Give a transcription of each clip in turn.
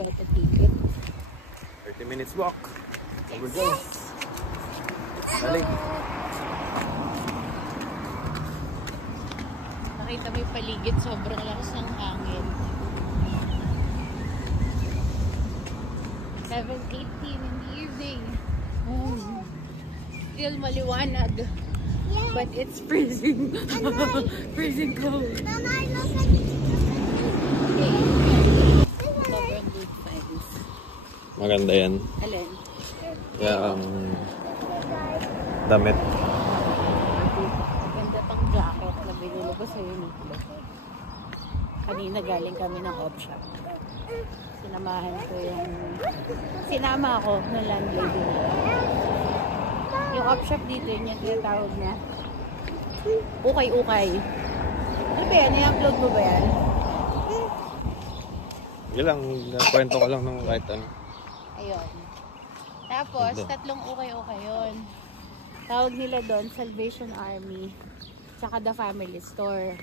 bought a ticket. 30 minutes walk. Here we go. Dali. Nakita mo yung paligid, sobrang lakas ng hangin. 7:18 in the evening. Still maliwanag. But it's freezing. Freezing cold. Sobrang good vibes. Maganda yan. Alin? Ang damit. Maganda pang jacket na binili ko sa Uniqlo. Kanina galing kami ng op shop. Sinama ako ng landlady na. Yung op shop dito, yun yung tinatawag na ukay-ukay. Ano ba yan? I-upload mo ba yan? Yun lang, kwento ko lang ng kahit ano. Ayun. Tapos, tatlong ukay-ukay yun. Tawag nila doon, Salvation Army, tsaka The Family Store.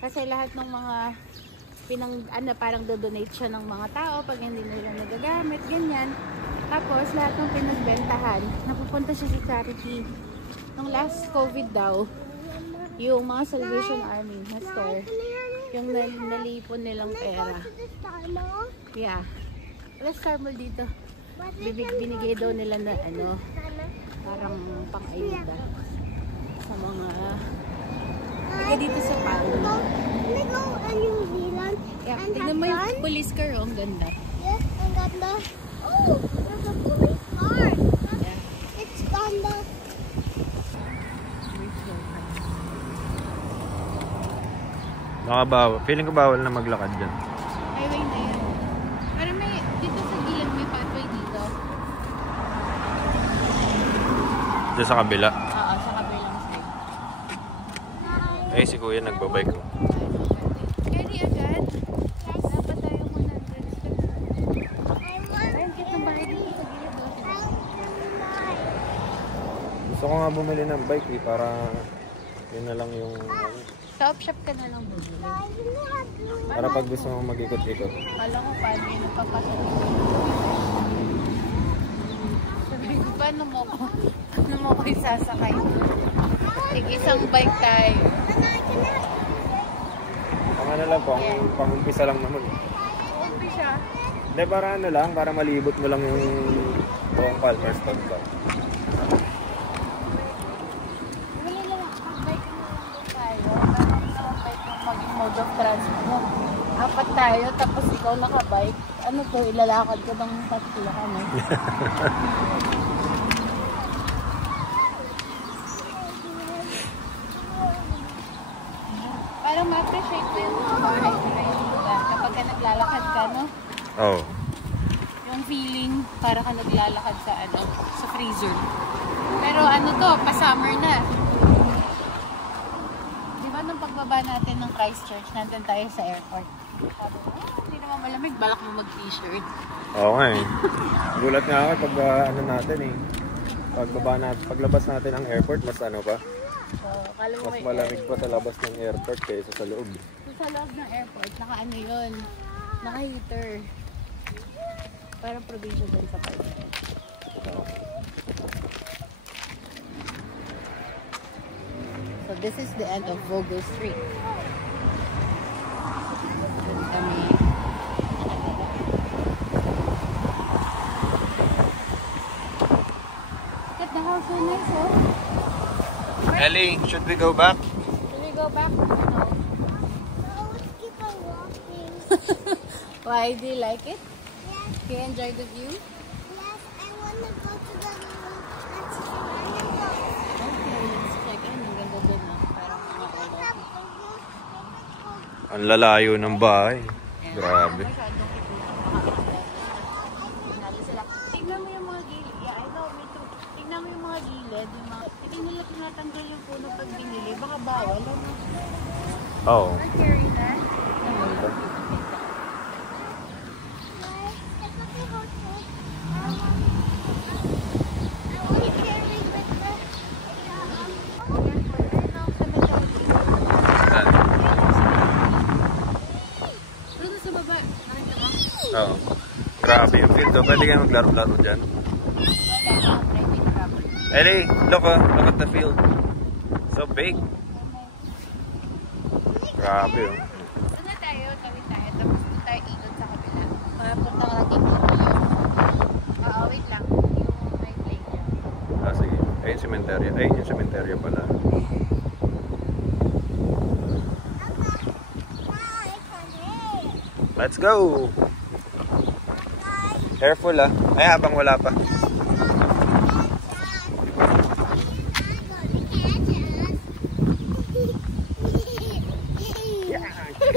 Kasi lahat ng mga parang do-donate siya ng mga tao pag hindi nila nagagamit, ganyan. Tapos, lahat ng pinagbentahan, napupunta siya sa charity. Nung last COVID daw, yung mga Salvation Army na store, yung nalipon nilang pera. Yeah. Wala Star Mall dito. Binigay daw nila na parang pang-ayuda sa mga dito sa Paolo. Yeah, tignan mo yung police car, ang ganda. Yes, ang ganda. Oh, there's a police car. Yeah. It's ganda. Feeling ko bawal na maglakad dyan. Highway na yan. Parang may, dito sa gilid may pathway dito. Dito sa kabila. Oo, sa kabilang side. Eh, si kuya nagbabike. Ready agad? Dapat tayo muna. Ayun, kit ng bahay dito sa gilid. Gusto ko nga bumili ng bike para yun na lang yung Sa op shop ka na lang bumili. para pag gusto mo mag-ikot-ikot. Kala ko paano yung napapasok. Sabi ko, paano mo ko isasakay? Isang bike tayo. Ano lang po, pang-umpisa lang naman. Umpisa? Hindi, para ano lang, para malibot mo lang yung buong Palmer Stone ba? Wala lang, pag-bike mo lang doon tayo. Parang isang bike mo maging mode of transport. Apat tayo, tapos ikaw nakabike. Ano to, ilalakad ko bang tatlo kami? Parang ma-appreciate mo yung mga bahay na yung lugar kapag ka naglalakad ka, no? Oo. Oh. Yung feeling para ka naglalakad sa freezer. Pero ano to, pa-summer na. Di ba nung pagbaba natin ng Christchurch, nandun tayo sa airport. Sabi ko, hindi naman malamig, balak mo mag-t-shirt. Oo nga eh. Gulat nga ako pag paglabas natin ang airport, mas ano pa? So, mas malamig pa sa labas ng airport kaysa sa loob. So, sa loob ng airport, naka-ano yun? Naka-heater. Parang provision din sa park. So, this is the end of Vogel Street. Kami. Look at the house, so nice, oh. Ellie, should we go back? Should we go back? No. Let's keep on walking. Why? Do you like it? Yes, Do you enjoy the view? yes, I want to go to the Okay, let's check in. Ang ganda dun, no? Parang mga ulo. Ang lalayo ng bahay. Grabe. Masyadong ikulang natin sila. Tingnan mo yung mga gilid. Yeah, I know, me too. Tingnan mo yung mga gilid. Hindi nila tinatanggal yung puno pag binili. Baka bawal. Oo. Or carry that. Doon sa baba. Nakita mo? Oo. Grabe yung field. Pwede kayo maglaro-laro dyan. Wala, private property. Ellie, look oh. Look at the field. So big. Grabe oh. Doon na tayo, tawid tayo. Tapos doon tayo ikot sa kabila. Papunta ka natin yung wait lang. Yung may playground. Ah, sige. Ayun yung cementerio. Ayun yung cementerio pala. Let's go! Careful ah. Ay, habang wala pa.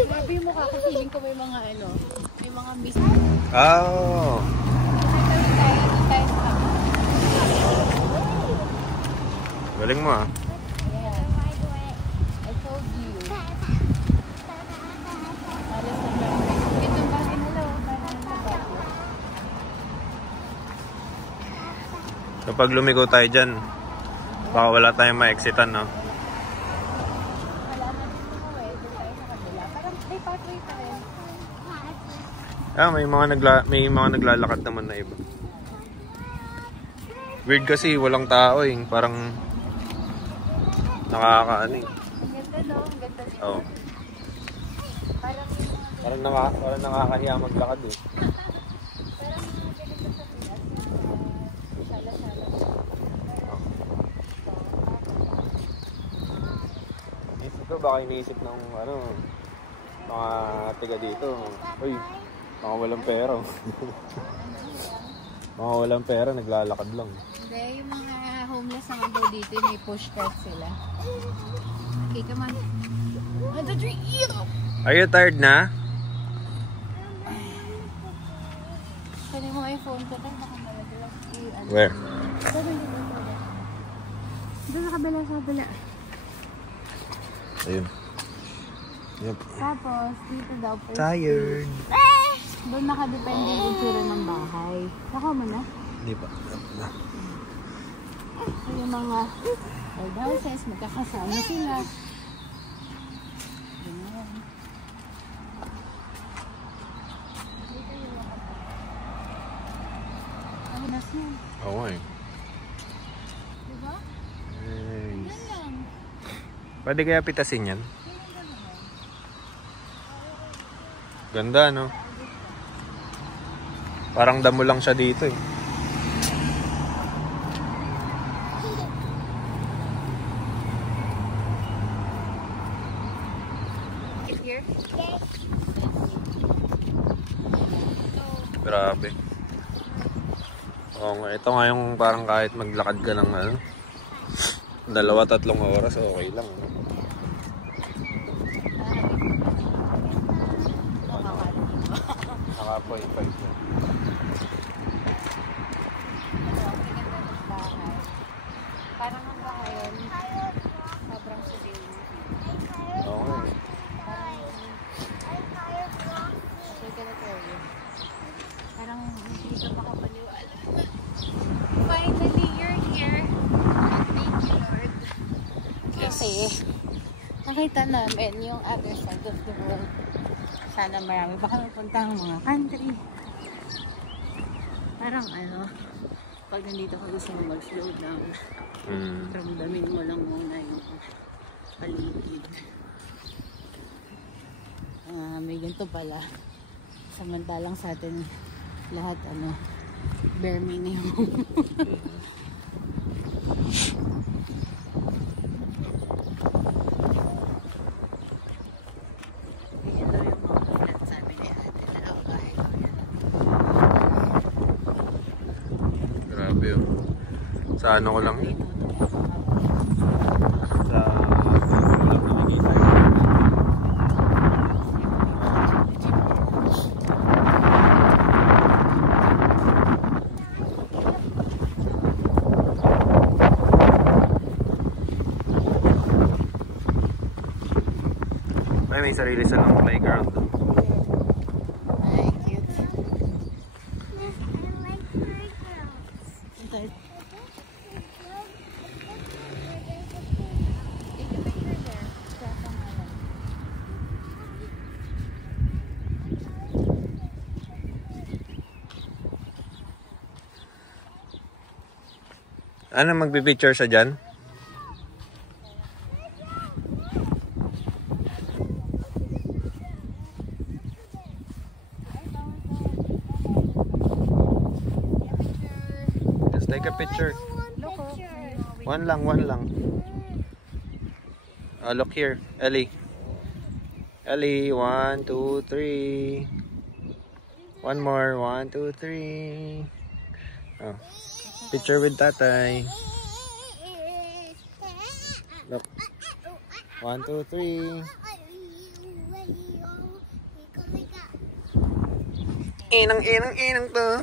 Grabe mo ka, feeling ko may mga ano, may mga miss. Oh! Galing mo ah. I told you. Alas na ba? Itong bahay na lang. Kapag lumigo tayo dyan, baka wala tayong ma-exitan, no? Wala na dito ko eh. Doon tayo sa kabila. Parang may pathway pa rin. Ah, may mga naglalakad naman na iba. Weird kasi walang tao eh. Parang nakakaano eh. Ang ganda no? Ang ganda dito. Oo. Parang Parang nakakahiya maglakad eh. parang mga ganito sa Pinas. Sala-sala. Isip ko baka iniisip ng mga tiga dito. Uy, mga walang pera. Mga walang pera, naglalakad lang. Hindi, yung mga homeless na mga dito, may push cart sila. Okay, come on. 1, 2, 3, Are you tired na? Kani mo yung phone ko, tayo baka malaglag. Where? Doon sa kabila. Ayun. Yep. Tapos, dito daw po. Tired. Doon nakadepende yung itsura ng bahay. Naka mo na? Hindi pa. So, yung mga old houses, magkakasama sila. Ganyan. Dito yung mga ang nas yan. Oo nga eh. Diba? Nice. Yan lang. Pwede kaya pitasin yan? Ganda, no? Parang damo lang siya dito eh. Here? Grabe. Oo nga, ito nga yung parang kahit maglakad ka ng 2-3 oras, okay lang. Naka 0.5 yan. Parang ang bahay yun, sobrang sulit. Oo nga eh. Parang hindi ka makapaniwala. Finally, you're here. Thank you, Lord. Kasi, nakita namin yung other side of the world. Sana marami pa kami puntang mga country. Parang pag nandito ka gusto mo mag-slow down, ramdamin mo lang muna yung paligid. May ganito pala. Samantalang sa atin lahat bare minimum. Ayan daw yung mga flat, sabi ni ate na bahay daw yan. Grabe yun. Sa ano ko lang eh. Sa walang nakikita yun. Ay, may sarili silang playground. Ay, cute. Ito. Ano, magpipicture siya dyan? Let's take a picture. One lang. Look here, Ellie. Ellie, 1, 2, 3. One more, 1, 2, 3. Oh. Picture with tatay. Look. 1, 2, 3. Inang to.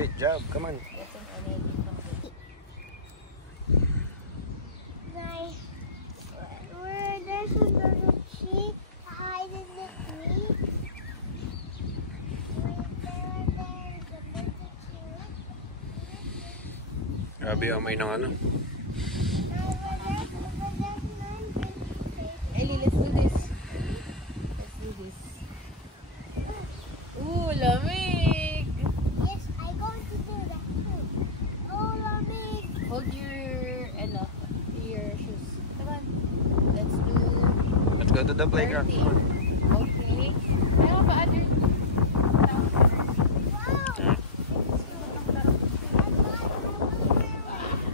Good job, come on. There's another tree hide in the tree. Grabe amay ng ano. Ellie, let's do this. Ooh, lamig! Yes, I'm going to do that too. Oh, lamig! Hold your shoes. Come on. Let's go to the playground. Okay. Kaya ba other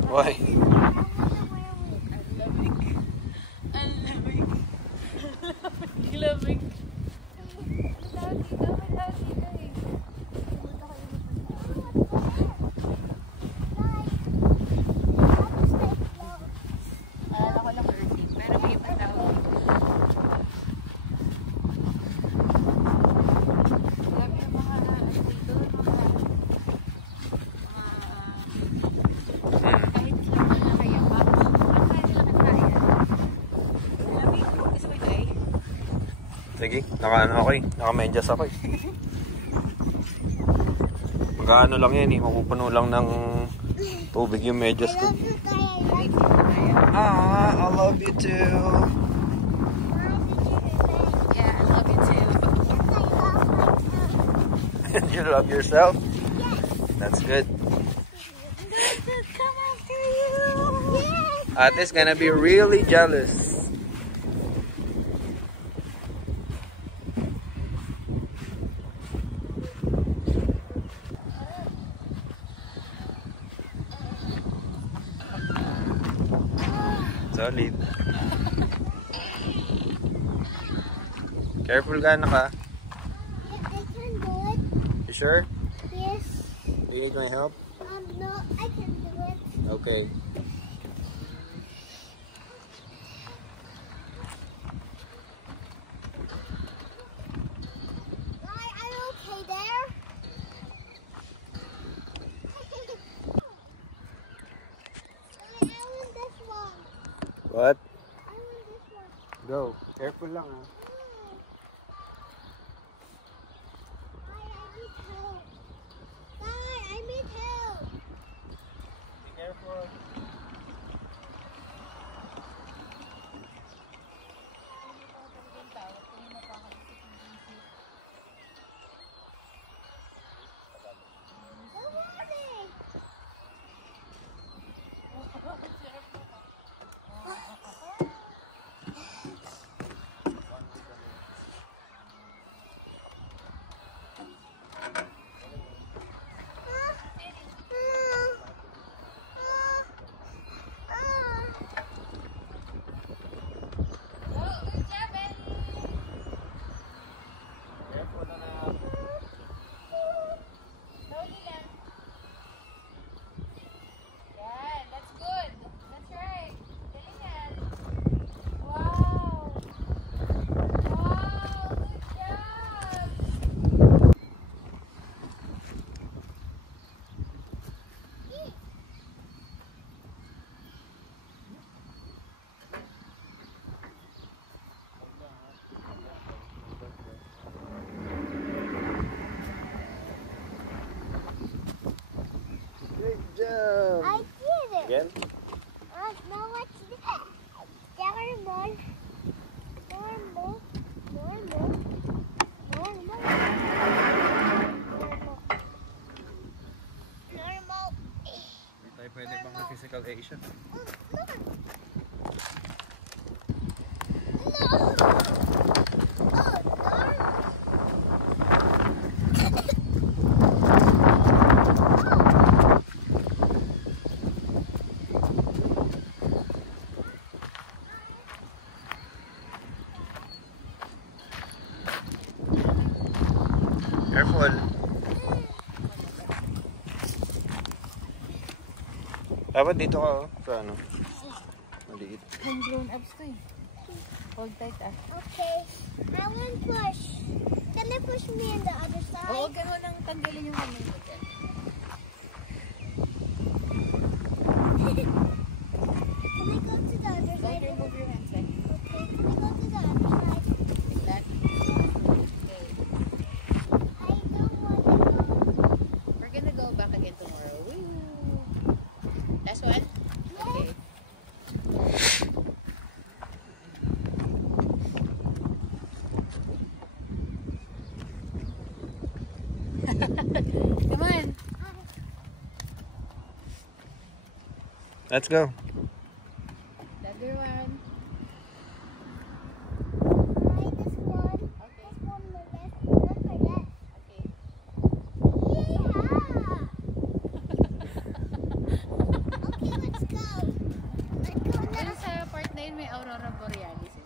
Why? Lamig. Sige, naka-ano ako eh. Naka-medyas ako eh. Magkano lang yan eh. Mapupuno lang ng tubig yung medyas ko. I love you too. Yeah, I love you too. You love yourself? That's good. Come after you. Ate's gonna be really jealous. Solid. Careful ka na ka. I can do it. You sure? Yes. Do you need my help? No, I can do it. Okay. Are you okay there? I want this one. What? I want this one. Go. Careful lang ah. I need help. I need help. Be careful. Good morning. No, what's that? Normal. Normal. Normal. Normal. Normal. Hindi tayo pwede pang physical Asian. Careful. Dapat dito ka sa ano? Maliit. Yung grown ups to eh. Hold tight ah. Okay. I want push. Can I push me on the other side? Oo, gano'n ang tanggalin yung ano mo dyan. Can I go to the other Don't side? remove your hands eh. Okay. Can I go to the other side? Like that. Okay. I don't want to go. We're gonna go back again tomorrow. Woo! Last one? Okay. Come on. Let's go. Try The other one. this one. Okay. This one more left. One for left. Okay. Yeah. Okay, let's go. Let's go Pero now. sa part na yun may aurora borealis. Eh.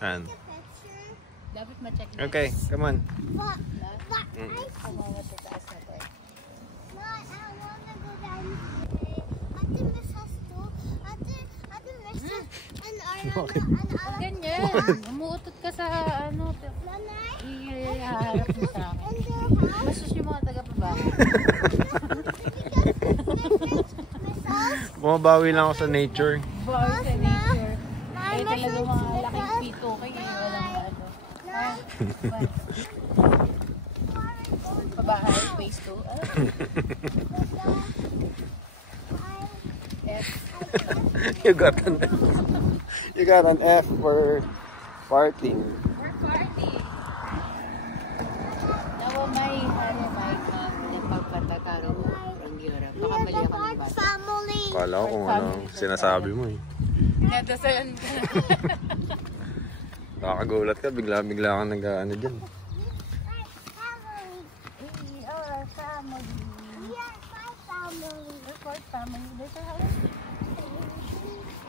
Can I take a picture? Dapat ma-check na. Okay, come on. But, Lahat. but Mm. I Kumawa sa taas na part. I wanna go down here. Ate Miss has to. Ate Miss has and Huwag ganyan. Umuutot ka sa ano. Nanay. Iharap mo sa akin. In their house. Masus yung mga taga-pabahay. Miss house. Bumabawi lang ako sa nature. Bawi sa nature. Nay, Kaya Miss talaga house. mga laking pito kayo. Walang ano. Ah, pabahay, phase 2. F. You got an F for farting. We're party. Nawa may hari may nagpapatagaro ng Europe. Baka mali ako ng bata. Family. Kala ko kung ano sinasabi mo eh. Nadasayan ka. Nakakagulat ka, bigla-bigla kang nag-ano dyan. Family. We are family. We are five family. We're part family. There's a house.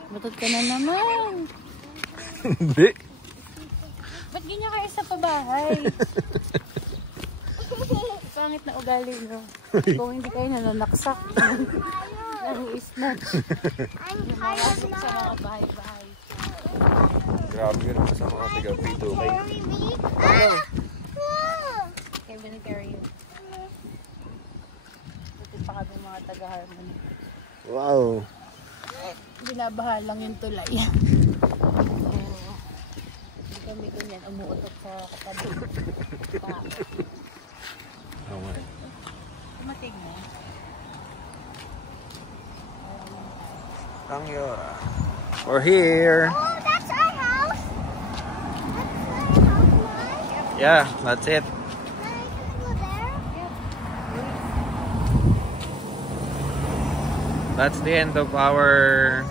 Matod ka na naman. Hindi. Ba't ganyan kayo sa pabahay? Pangit na ugali, no? Kung hindi kayo nananaksak. Ang snatch. I'm Yung mga tired sa now. mga bahay-bahay. Grabe ka naman sa mga tiga-pito. Carry me. Ah! Okay, I'm gonna carry you. Buti pa kami mga taga-harmony. Wow. Binabaha lang yung tulay. Hindi kami ganyan, umuutot sa katabi. Tao. Okay. Tumating na. Tangyora. We're here. Oh, that's our house. That's our house, Mom. Yeah, that's it. Can I go there? That's the end of our...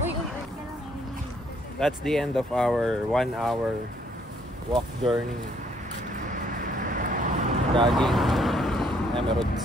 Uy, That's the end of our 1 hour walk journey. Jogging Emirates.